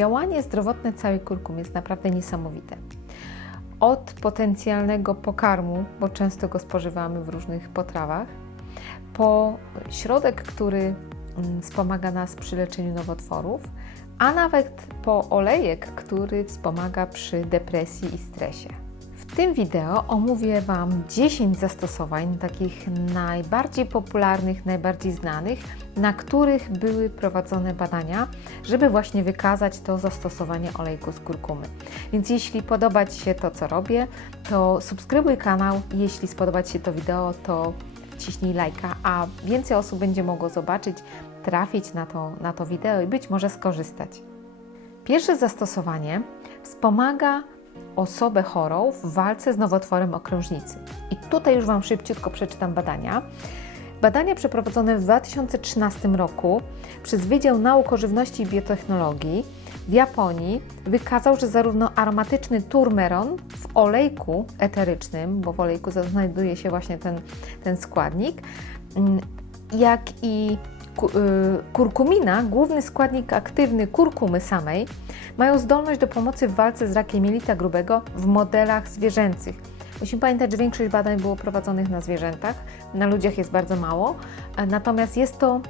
Działanie zdrowotne całej kurkumy jest naprawdę niesamowite. Od potencjalnego pokarmu, bo często go spożywamy w różnych potrawach, po środek, który mm, wspomaga nas przy leczeniu nowotworów, a nawet po olejek, który wspomaga przy depresji i stresie. W tym wideo omówię Wam 10 zastosowań, takich najbardziej popularnych, najbardziej znanych, na których były prowadzone badania, żeby właśnie wykazać to zastosowanie olejku z kurkumy. Więc jeśli podoba Ci się to, co robię, to subskrybuj kanał. Jeśli spodoba Ci się to wideo, to wciśnij lajka, a więcej osób będzie mogło zobaczyć, trafić na to, na to wideo i być może skorzystać. Pierwsze zastosowanie wspomaga osobę chorą w walce z nowotworem okrążnicy. I tutaj już Wam szybciutko przeczytam badania. Badania przeprowadzone w 2013 roku przez Wydział Nauk o Żywności i Biotechnologii w Japonii wykazał, że zarówno aromatyczny turmeron w olejku eterycznym, bo w olejku znajduje się właśnie ten, ten składnik, mm, jak i kurkumina, główny składnik aktywny kurkumy samej, mają zdolność do pomocy w walce z rakiem jelita grubego w modelach zwierzęcych. Musimy pamiętać, że większość badań było prowadzonych na zwierzętach, na ludziach jest bardzo mało, e, natomiast jest to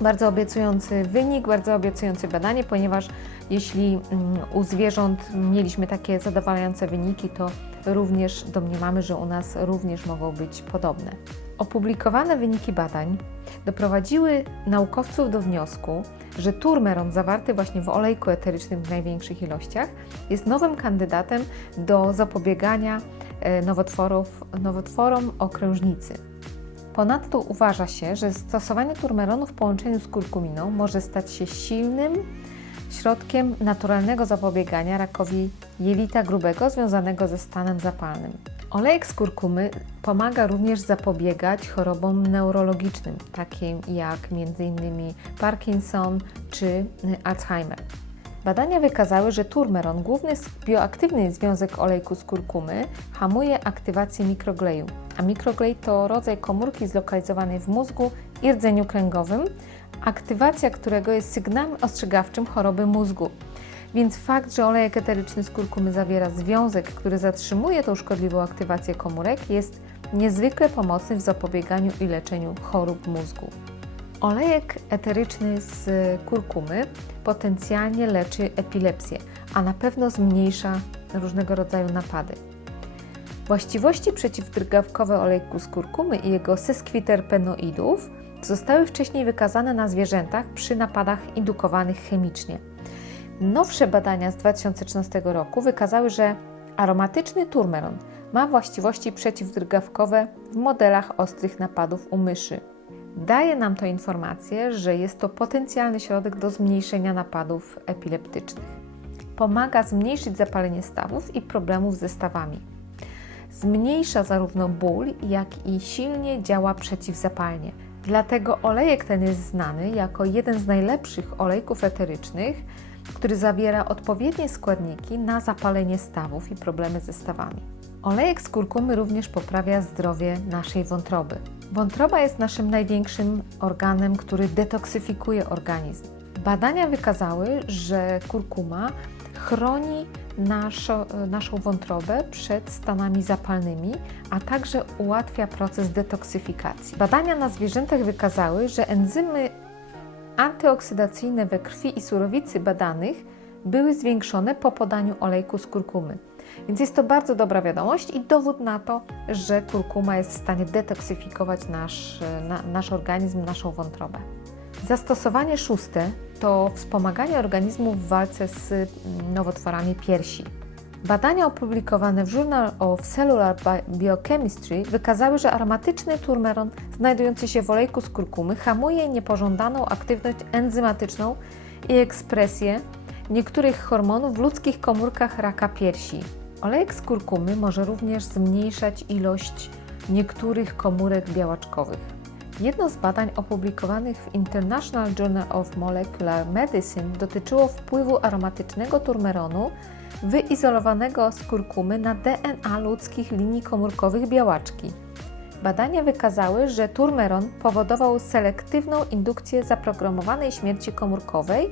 bardzo obiecujący wynik, bardzo obiecujące badanie, ponieważ jeśli mm, u zwierząt mieliśmy takie zadowalające wyniki, to również domniemamy, że u nas również mogą być podobne. Opublikowane wyniki badań doprowadziły naukowców do wniosku, że turmeron zawarty właśnie w olejku eterycznym w największych ilościach jest nowym kandydatem do zapobiegania e, nowotworów, nowotworom okrężnicy. Ponadto uważa się, że stosowanie turmeronu w połączeniu z kurkuminą może stać się silnym środkiem naturalnego zapobiegania rakowi jelita grubego związanego ze stanem zapalnym. Olejek z kurkumy pomaga również zapobiegać chorobom neurologicznym, takim jak m.in. Parkinson czy Alzheimer. Badania wykazały, że turmeron, główny bioaktywny związek olejku z kurkumy, hamuje aktywację mikrogleju, a mikroglej to rodzaj komórki zlokalizowanej w mózgu i rdzeniu kręgowym, aktywacja którego jest sygnałem ostrzegawczym choroby mózgu. Więc fakt, że olejek eteryczny z kurkumy zawiera związek, który zatrzymuje tą szkodliwą aktywację komórek, jest niezwykle pomocny w zapobieganiu i leczeniu chorób mózgu. Olejek eteryczny z kurkumy potencjalnie leczy epilepsję, a na pewno zmniejsza różnego rodzaju napady. Właściwości przeciwdrgawkowe olejku z kurkumy i jego seskwiterpenoidów zostały wcześniej wykazane na zwierzętach przy napadach indukowanych chemicznie. Nowsze badania z 2013 roku wykazały, że aromatyczny turmeron ma właściwości przeciwdrgawkowe w modelach ostrych napadów u myszy. Daje nam to informację, że jest to potencjalny środek do zmniejszenia napadów epileptycznych. Pomaga zmniejszyć zapalenie stawów i problemów ze stawami. Zmniejsza zarówno ból, jak i silnie działa przeciwzapalnie. Dlatego olejek ten jest znany jako jeden z najlepszych olejków eterycznych, który zawiera odpowiednie składniki na zapalenie stawów i problemy ze stawami. Olejek z kurkumy również poprawia zdrowie naszej wątroby. Wątroba jest naszym największym organem, który detoksyfikuje organizm. Badania wykazały, że kurkuma chroni naszo, naszą wątrobę przed stanami zapalnymi, a także ułatwia proces detoksyfikacji. Badania na zwierzętach wykazały, że enzymy antyoksydacyjne we krwi i surowicy badanych były zwiększone po podaniu olejku z kurkumy. Więc jest to bardzo dobra wiadomość i dowód na to, że kurkuma jest w stanie detoksyfikować nasz, na, nasz organizm, naszą wątrobę. Zastosowanie szóste to wspomaganie organizmu w walce z mm, nowotworami piersi. Badania opublikowane w Journal of Cellular Biochemistry wykazały, że aromatyczny turmeron znajdujący się w olejku z kurkumy hamuje niepożądaną aktywność enzymatyczną i ekspresję niektórych hormonów w ludzkich komórkach raka piersi. Olejek z kurkumy może również zmniejszać ilość niektórych komórek białaczkowych. Jedno z badań opublikowanych w International Journal of Molecular Medicine dotyczyło wpływu aromatycznego turmeronu wyizolowanego z kurkumy na DNA ludzkich linii komórkowych białaczki. Badania wykazały, że turmeron powodował selektywną indukcję zaprogramowanej śmierci komórkowej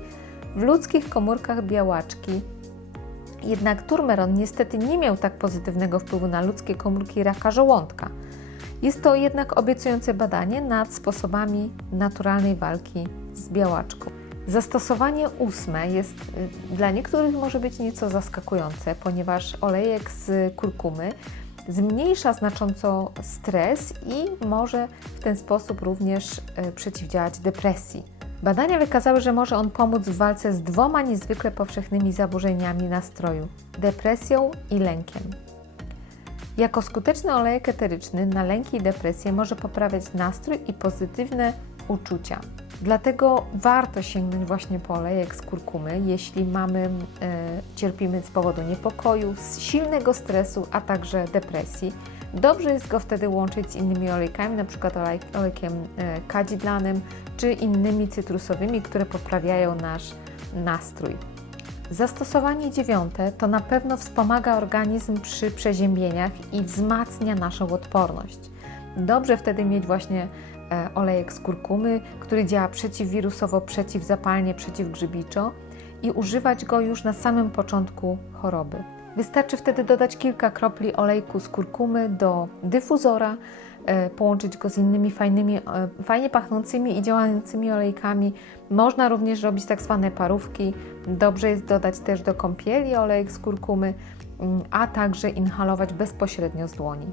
w ludzkich komórkach białaczki. Jednak turmeron niestety nie miał tak pozytywnego wpływu na ludzkie komórki raka żołądka. Jest to jednak obiecujące badanie nad sposobami naturalnej walki z białaczką. Zastosowanie ósme jest y, dla niektórych może być nieco zaskakujące, ponieważ olejek z kurkumy zmniejsza znacząco stres i może w ten sposób również y, przeciwdziałać depresji. Badania wykazały, że może on pomóc w walce z dwoma niezwykle powszechnymi zaburzeniami nastroju depresją i lękiem. Jako skuteczny olejek eteryczny na lęki i depresję może poprawiać nastrój i pozytywne uczucia. Dlatego warto sięgnąć właśnie po olejek z kurkumy, jeśli mamy, e, cierpimy z powodu niepokoju, silnego stresu, a także depresji. Dobrze jest go wtedy łączyć z innymi olejkami, np. olej, olejkiem e, kadzidlanym czy innymi cytrusowymi, które poprawiają nasz nastrój. Zastosowanie dziewiąte to na pewno wspomaga organizm przy przeziębieniach i wzmacnia naszą odporność. Dobrze wtedy mieć właśnie e, olejek z kurkumy, który działa przeciwwirusowo, przeciwzapalnie, przeciwgrzybiczo i używać go już na samym początku choroby. Wystarczy wtedy dodać kilka kropli olejku z kurkumy do dyfuzora, e, połączyć go z innymi fajnymi, e, fajnie pachnącymi i działającymi olejkami. Można również robić tak zwane parówki. Dobrze jest dodać też do kąpieli olejek z kurkumy, mm, a także inhalować bezpośrednio z dłoni.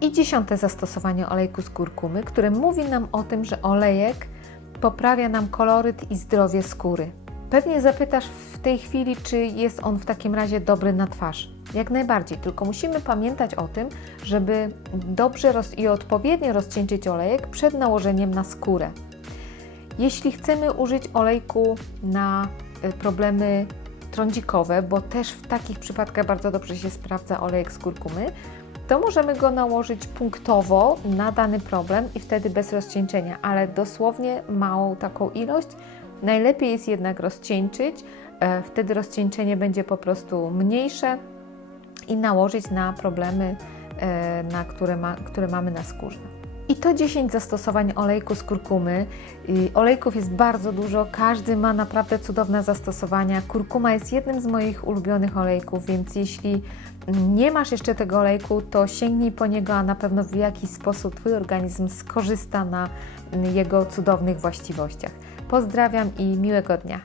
I dziesiąte zastosowanie olejku z kurkumy, które mówi nam o tym, że olejek poprawia nam koloryt i zdrowie skóry. Pewnie zapytasz w tej chwili, czy jest on w takim razie dobry na twarz. Jak najbardziej, tylko musimy pamiętać o tym, żeby dobrze i odpowiednio rozcieńczyć olejek przed nałożeniem na skórę. Jeśli chcemy użyć olejku na y, problemy trądzikowe, bo też w takich przypadkach bardzo dobrze się sprawdza olejek z kurkumy, to możemy go nałożyć punktowo na dany problem i wtedy bez rozcieńczenia, ale dosłownie małą taką ilość. Najlepiej jest jednak rozcieńczyć, e, wtedy rozcieńczenie będzie po prostu mniejsze i nałożyć na problemy, e, na które, ma, które mamy na skórze. I to 10 zastosowań olejku z kurkumy. Olejków jest bardzo dużo, każdy ma naprawdę cudowne zastosowania. Kurkuma jest jednym z moich ulubionych olejków, więc jeśli nie masz jeszcze tego olejku, to sięgnij po niego, a na pewno w jakiś sposób Twój organizm skorzysta na jego cudownych właściwościach. Pozdrawiam i miłego dnia.